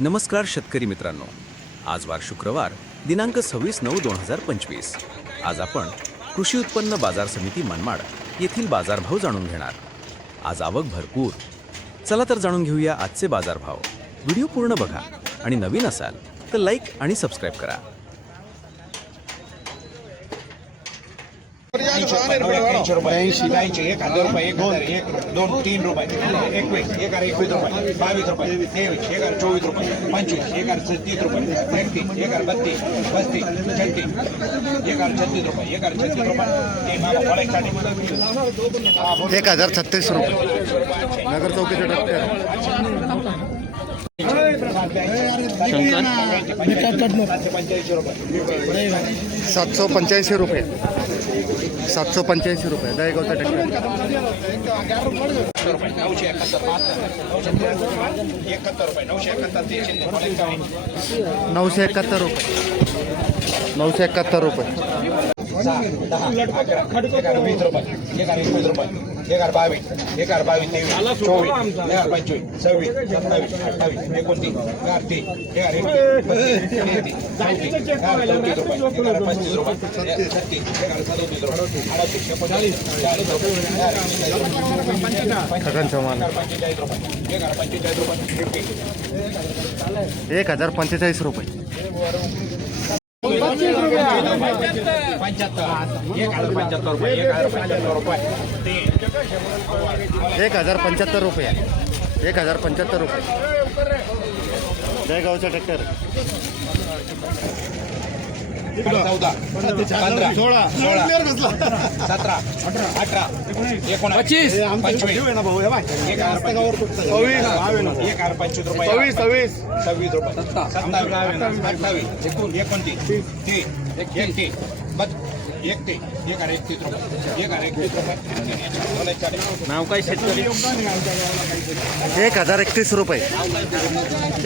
नमस्कार शेतकरी मित्रांनो. आज वार शुक्रवार दिनांक सव्वीस नऊ दोन हजार पंचवीस. आज आपण कृषी उत्पन्न बाजार समिती मनमाड येथील बाजारभाव जाणून घेणार. आज आवक भरपूर. चला तर जाणून घेऊया आजचे बाजारभाव. व्हिडिओ पूर्ण बघा आणि नवीन असाल तर लाईक आणि सबस्क्राईब करा. एक हजार रुपये एक एक दोन तीन रुपये एकवीस एक हजार एकवीस रुपये बावीस रुपये तेवीस एक हजार चोवीस रुपये पंचवीस एक हजार छत्तीस रुपये एकतीस एक हजार बत्तीस छत्तीस एक हजार छत्तीस रुपये एक हजार छत्तीस रुपये एक हजार छत्तीस रुपये नगर चौकीचे डॉक्टर सातशे पंच्याऐंशी रुपये सातशे पंच्याऐंशी रुपये दहेगावचा रुपये नऊशे एकाहत्तर नऊशे एकाहत्तर रुपये नऊशे एकाहत्तर रुपये एक हजार बावीस एक हजार बावीस तेवीस चोवीस एक हजार पंचवीस सव्वीस सत्तावीस अठ्ठावीस एकोणतीस एक हजार तीस एक हजार एकतीस एक हजार चौतीस रुपये एक हजार पस्तीस रुपये छत्तीस एक हजार सदोतीस रुपये अडतीस एकोणचाळीस चाळीस रुपये एक हजार पंचेचाळीस रुपये एक हजार पंचेचाळीस रुपये एक हजार पंचेचाळीस रुपये. पंच्याहत्तर एक हजार पंच्याहत्तर रुपये. एक हजार पंच्याहत्तर रुपये. तीन एक हजार पंच्याहत्तर रुपये एक हजार पंच्याहत्तर रुपये दहेगावचा ट्रॅक्टर चौदा पंधरा. सोळा. सोळा. सतरा. अठरा. एकोणीस पंचवीस. एक हजार सव्वीस एक हजार पंचवीस. रुपये. सव्वीस सव्वीस. सव्वीस रुपये. सत्तावीस. अठ्ठावीस. एकूण एकोणतीस. तीस. एक हजार एकतीस रुपये. एक हजार एकतीस रुपये. नाव काय शेतकरी? एक हजार एकतीस रुपये.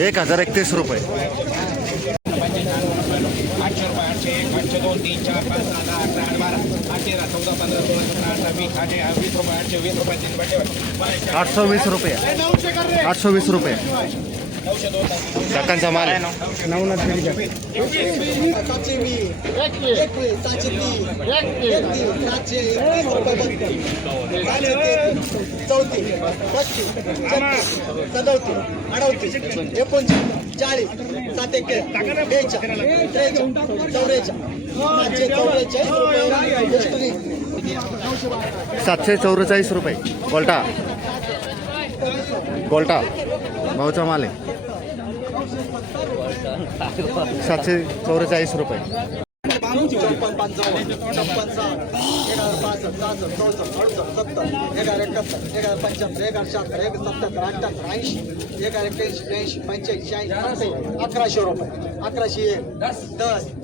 एक हजार एकतीस रुपये. एक दोन तीन चार पाच सहा दहा अकरा आठ बारा आठ तेरा चौदा पंधरा सोळा सतरा अठरा वीस आठशे वीस रुपये आठशे वीस रुपये. तीन बट्टे आठशे वीस रुपये. आठशे वीस रुपये. काकांचा माल आहे. एकवीस सातशे एकतीस सातशे चौतीस पस्तीस छत्तीस सदोतीस एकोणतीस चाळीस सात एक बेचाळीस त्रेचाळीस सातशे चौवेचाळीस रुपये. सातशे चौवेचाळीस रुपये गोल्टा गोल्टा भाऊचा माल आहे. सातशे चौवेचाळीस रुपये. चौपन्न छप्पन हजार सत्तर एक हजार एक ऐंशी ब्याऐंशी शहाऐंशी अकराशे रुपये. अकराशे एक. दस.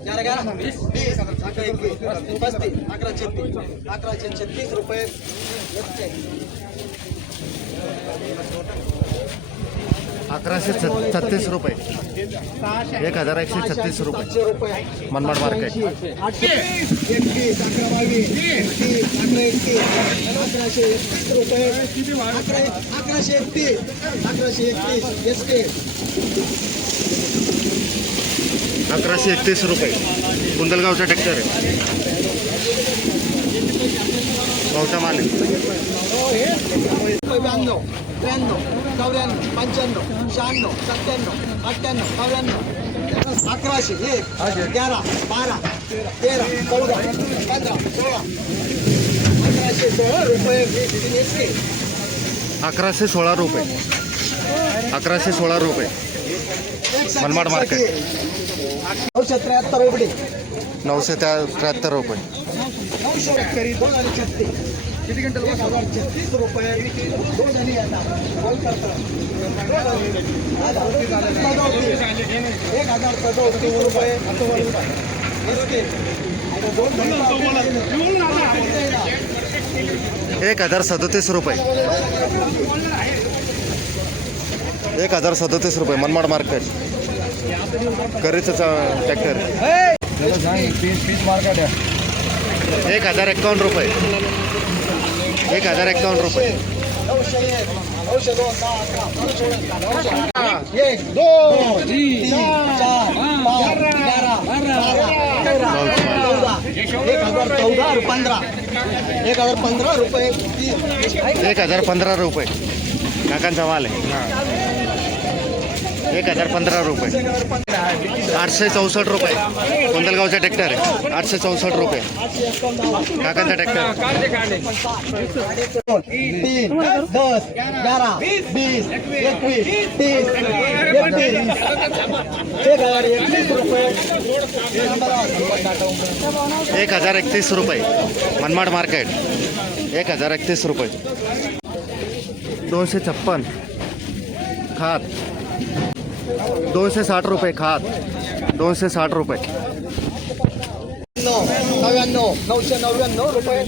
ग्यारह. ग्यारा वीस. अकरा एकवीस पस्तीस. अकरा छत्तीस अकराशे छत्तीस रुपये. अकराशे छत्तीस रुपये. एक हजार एकशे छत्तीस रुपये. रुपये मनमाड मार्केट. एकतीस अकरा अकराशे एकतीस रुपये. अकरा अकराशे एकतीस अकराशे एकतीस अकराशे एकतीस रुपये कुंदलगावचा ट्रॅक्टर आहे. गावचा माल त्र्याण्णव चौऱ्याण्णव पंच्याण्णव शहाण्णव सत्त्याण्णव अठ्ठ्याण्णव नव्याण्णव अकराशे एक अकरा बारा तेरा चौदा पंधरा सोळा. अकराशे सोळा रुपये अकराशे सोळा रुपये. अकराशे सोळा रुपये. मनमाड मार्केट. नऊशे त्र्याहत्तर रुपये. नऊशे त्र्याहत्तर रुपये. किती घंटे एक हजार छत्तीस रुपये दोन. एक हजार सदोतीस रुपये. एक हजार सदोतीस रुपये. एक हजार सदोतीस रुपये. मनमाड मार्केट. करीचं ट्रॅक्टर. एक हजार एक्कावन्न रुपये. एक हजार एकावन्न रुपये दोन बारा, एक तीन एक हजार चौदा पंधरा एक हजार पंधरा रुपये. एक हजार पंधरा रुपये. काकांचा माल आहे. एक हजार पंधरा रुपये. आठशे चौसष्ट रुपये. कोंदलगावचा ट्रॅक्टर आहे. आठशे चौसष्ट रुपये. काकांचा ट्रॅक्टर. तीन दस एकवीस तीस रुपये. एक हजार एकतीस रुपये. मनमाड मार्केट. एक हजार एकतीस रुपये. दोनशे छप्पन. खात. दोनशे साठ रुपये खात. दोनशे साठ रुपये. नव्याण्णव नऊशे नव्याण्णव रुपये.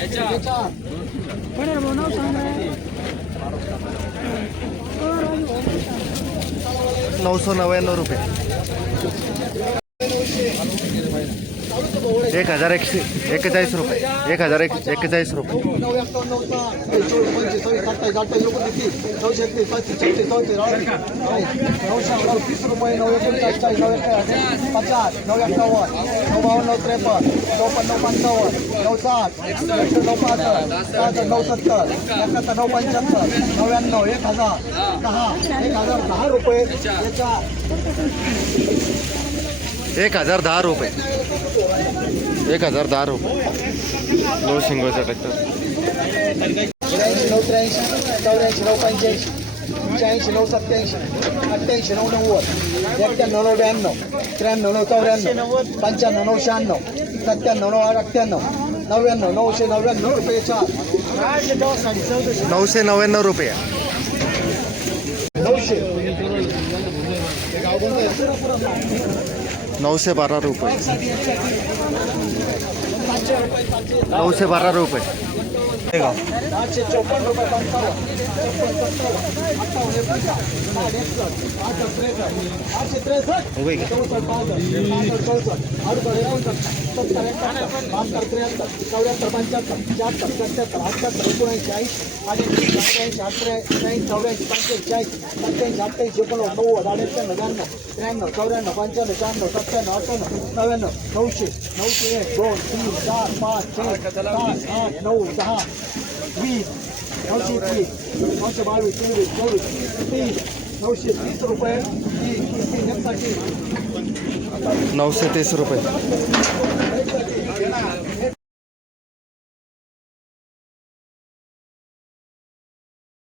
नऊशे नव्याण्णव रुपये. एक हजार एकशे एक्केचाळीस रुपये. एक हजार एक एक्केचाळीस रुपये. नऊ पस्तीस नऊशे नऊ पचास एकशे नऊ पंच्याहत्तर नव्याण्णव एक हजार दहा एक हजार दहा रुपये. याच्या एक हजार दहा रुपये. एक हजार दहा रुपये. लो शिंगोचा ट्रॅक्टर त्र्याऐंशी नऊ त्र्याऐंशी चौऱ्याऐंशी नऊ पंच्याऐंशी शहाऐंशी नऊ सत्याऐंशी अठ्ठ्याऐंशी नऊ नव्वद एक्क्याण्णव नऊ ब्याण्णव त्र्याण्णव नऊ चौऱ्याण्णव पंच्याण्णव नऊ शहाण्णव सत्त्याण्णव नऊ अठ्ठ्याण्णव नव्याण्णव नऊशे नव्याण्णव रुपये. चार नऊशे नव्याण्णव रुपये नऊशे नऊशे बारा रुपये. नऊशे बारा रुपये. चौऱ्याहत्तर पंच्याहत्तर शहात्तर सत्याहत्तर अठ्याहत्तर एकोणऐंशी ऐंशी अठ्याऐंशी अठ्याऐंशी अठ्याऐंशी चौऱ्याऐंशी पंच्याऐंशी चाळीस सत्याऐंशी अठ्ठ्याऐंशी एकोणनव्वद नव्वद अठ्ठ्याण्णव ब्याण्णव त्र्याण्णव चौऱ्याण्णव पंच्याण्णव शहाण्णव सत्त्याण्णव अठ्ठ्याण्णव नव्याण्णव नऊशे नऊशे एक दोन तीन चार पाच छे सात आठ नऊ दहा वीस नऊशे एकवीस नऊशे बावीस तेवीस चोवीस तीस नऊशे तीस रुपये. तीस नऊशे तीस रुपये.